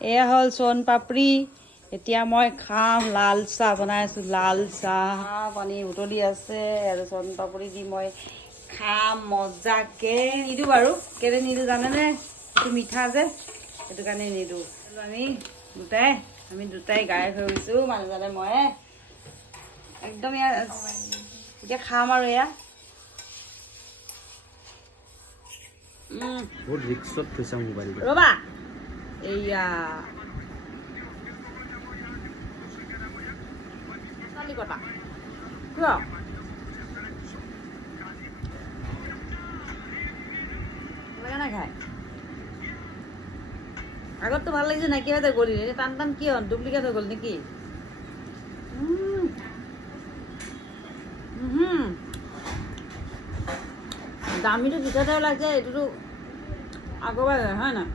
এয়া হ'ল সোণ পাপৰি। এতিয়া মই খাম। লাল চাহ বনাই আছোঁ। লাল চাহ পানী উতলি আছে আৰু সোণ পাপৰি দি মই খাম মজাকে। নিদিওঁ বাৰু, কেলৈ নিদিওঁ জানেনে? এইটো মিঠা যে, সেইটো কাৰণে নিদিওঁ। আমি দুটাই গায়ক হৈ গৈছোঁ, মানুহজনে মই একদম। এতিয়া খাম আৰু এয়া বহুত ৰিক্সত থৈছা মোবাইলটো। ৰ'বা, এয়া কটা কিয় লাগে না খাই? আগততো ভাল লাগিছে, নাইকিয়া হৈ গ'ল। টান টান কিয় ডুপ্লিকেট হৈ গ'ল নেকি? দামীটো পিছতে ওলাইছে, এইটোতো আগৰবাৰ হয় নাই?